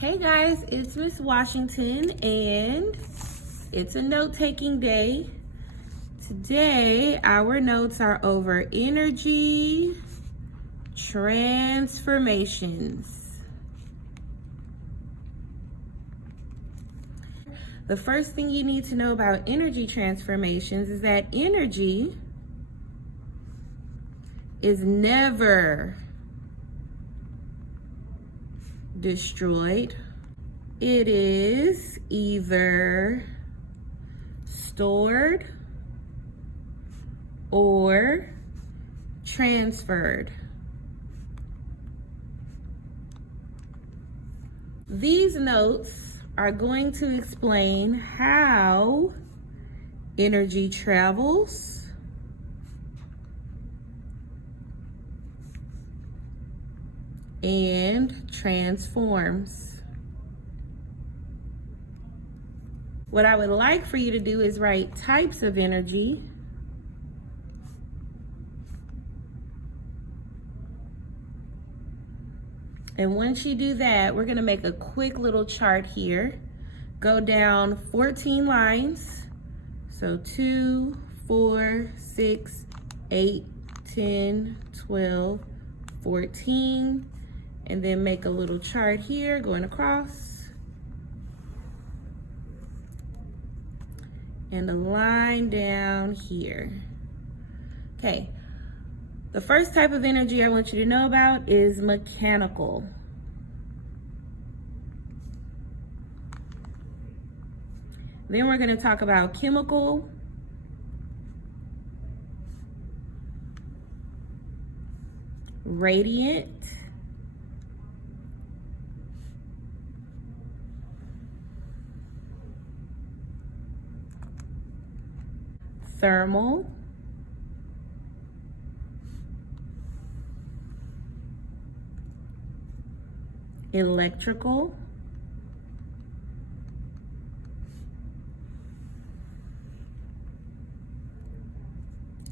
Hey guys, it's Miss Washington and it's a note-taking day. Today, our notes are over energy transformations. The first thing you need to know about energy transformations is that energy is never destroyed. It is either stored or transferred. These notes are going to explain how energy travels, and transforms. What I would like for you to do is write types of energy, and once you do that, we're gonna make a quick little chart here. Go down 14 lines. So 2, 4, 6, 8, 10, 12, 14. And then make a little chart here going across. And a line down here. Okay, the first type of energy I want you to know about is mechanical. Then we're going to talk about chemical, radiant, thermal, electrical,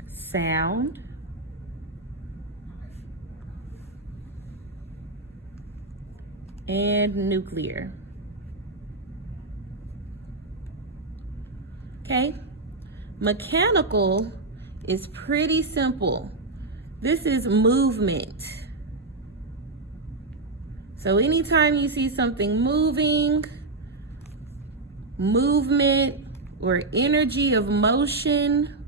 sound, and nuclear. Okay, mechanical is pretty simple. This is movement. So anytime you see something moving, movement or energy of motion,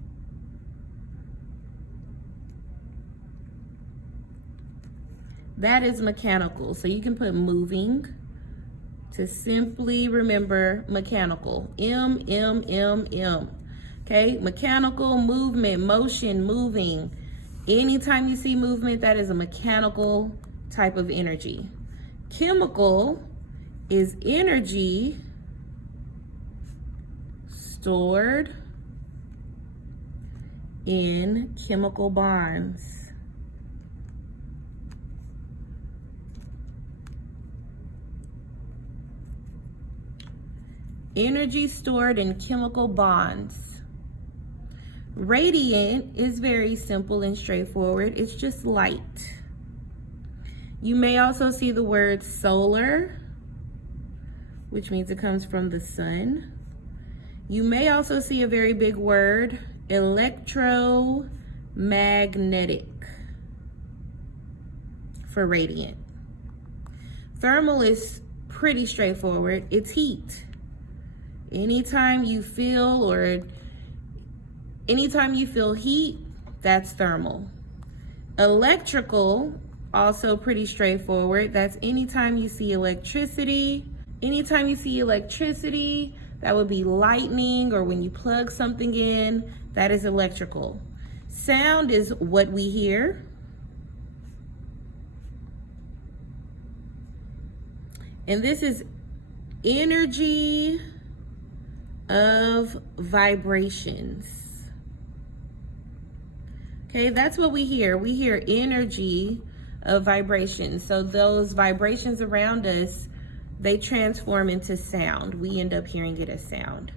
that is mechanical. So you can put moving to simply remember mechanical. M, M, M, M. Okay, mechanical, movement, motion, moving. Anytime you see movement, that is a mechanical type of energy. Chemical is energy stored in chemical bonds. Energy stored in chemical bonds. Radiant is very simple and straightforward. It's just light. You may also see the word solar, which means it comes from the sun. You may also see a very big word, electromagnetic, for radiant. Thermal is pretty straightforward. It's heat. Anytime you feel heat, that's thermal. Electrical, also pretty straightforward. That's anytime you see electricity. Anytime you see electricity, that would be lightning, or when you plug something in, that is electrical. Sound is what we hear. And this is energy of vibrations. Okay, that's what we hear. We hear energy of vibrations. So those vibrations around us, they transform into sound. We end up hearing it as sound.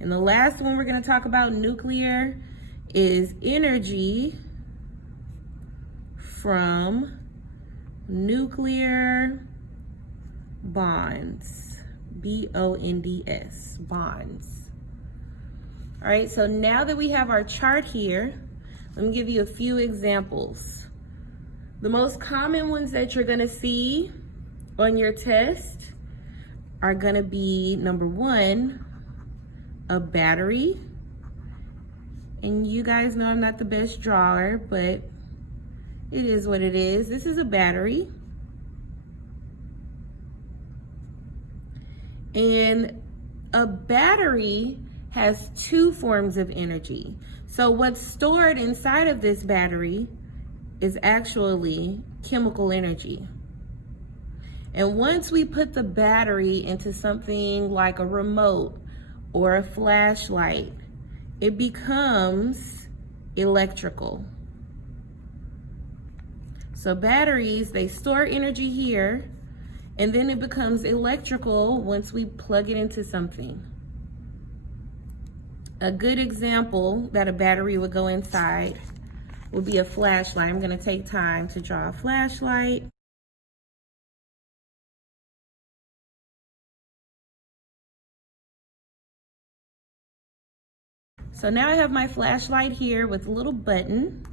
And the last one we're going to talk about, nuclear, is energy from nuclear bonds. B-O-N-D-S, bonds. All right, so now that we have our chart here, let me give you a few examples. The most common ones that you're gonna see on your test are gonna be, number one, a battery. And you guys know I'm not the best drawer, but it is what it is. This is a battery. And a battery has two forms of energy. So what's stored inside of this battery is actually chemical energy. And once we put the battery into something like a remote or a flashlight, it becomes electrical. So batteries, they store energy here, and then it becomes electrical once we plug it into something. A good example that a battery would go inside would be a flashlight. I'm gonna take time to draw a flashlight. So now I have my flashlight here with a little button,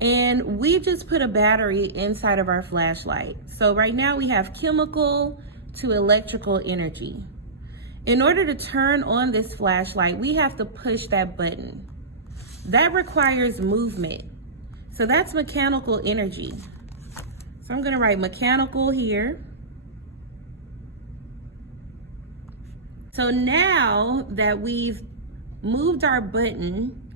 and we just put a battery inside of our flashlight. So right now we have chemical to electrical energy. In order to turn on this flashlight, we have to push that button. That requires movement. So that's mechanical energy. So I'm gonna write mechanical here. So now that we've moved our button,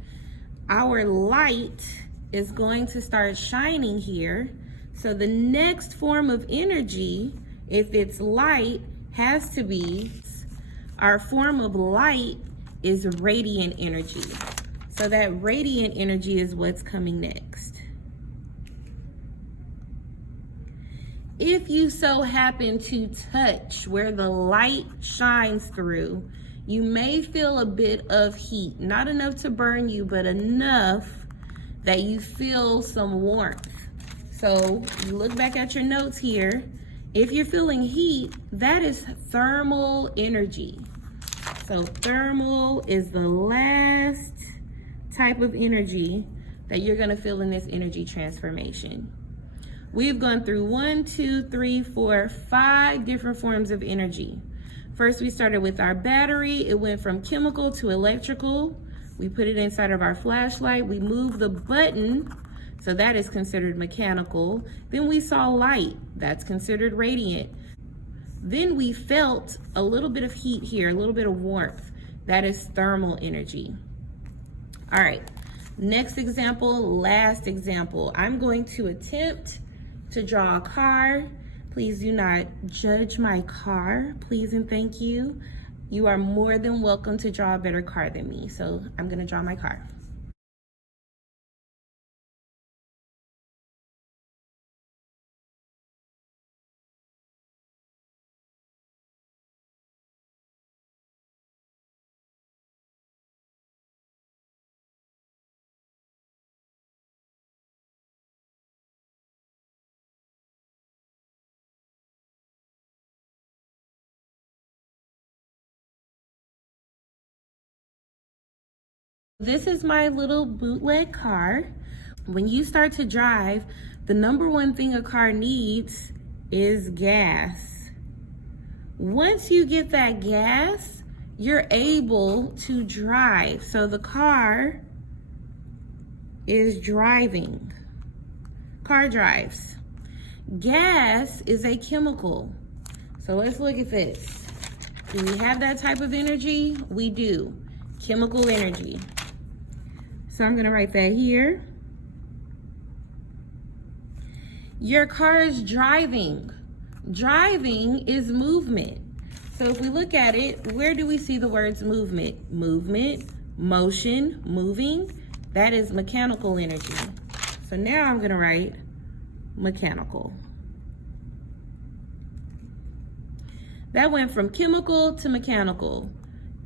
our light is going to start shining here. So the next form of energy, if it's light, has to be, our form of light is radiant energy. So that radiant energy is what's coming next. If you so happen to touch where the light shines through, you may feel a bit of heat, not enough to burn you, but enough that you feel some warmth. So you look back at your notes here. If you're feeling heat, that is thermal energy. So thermal is the last type of energy that you're gonna feel in this energy transformation. We've gone through 1, 2, 3, 4, 5 different forms of energy. First, we started with our battery. It went from chemical to electrical. We put it inside of our flashlight. We moved the button, so that is considered mechanical. Then we saw light, that's considered radiant. Then we felt a little bit of heat here, a little bit of warmth. That is thermal energy. All right, next example, last example. I'm going to attempt to draw a car. Please do not judge my car, please and thank you. You are more than welcome to draw a better car than me. So I'm gonna draw my car. This is my little bootleg car. When you start to drive, the number one thing a car needs is gas. Once you get that gas, you're able to drive. So the car is driving. Car drives. Gas is a chemical. So let's look at this. Do we have that type of energy? We do. Chemical energy. So I'm gonna write that here. Your car is driving. Driving is movement. So if we look at it, where do we see the words movement? Movement, motion, moving, that is mechanical energy. So now I'm gonna write mechanical. That went from chemical to mechanical.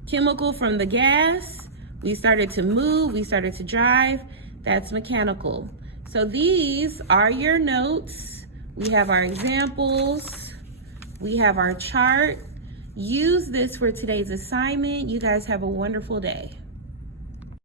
Chemical from the gas, we started to move, we started to drive, that's mechanical. So these are your notes. We have our examples. We have our chart. Use this for today's assignment. You guys have a wonderful day.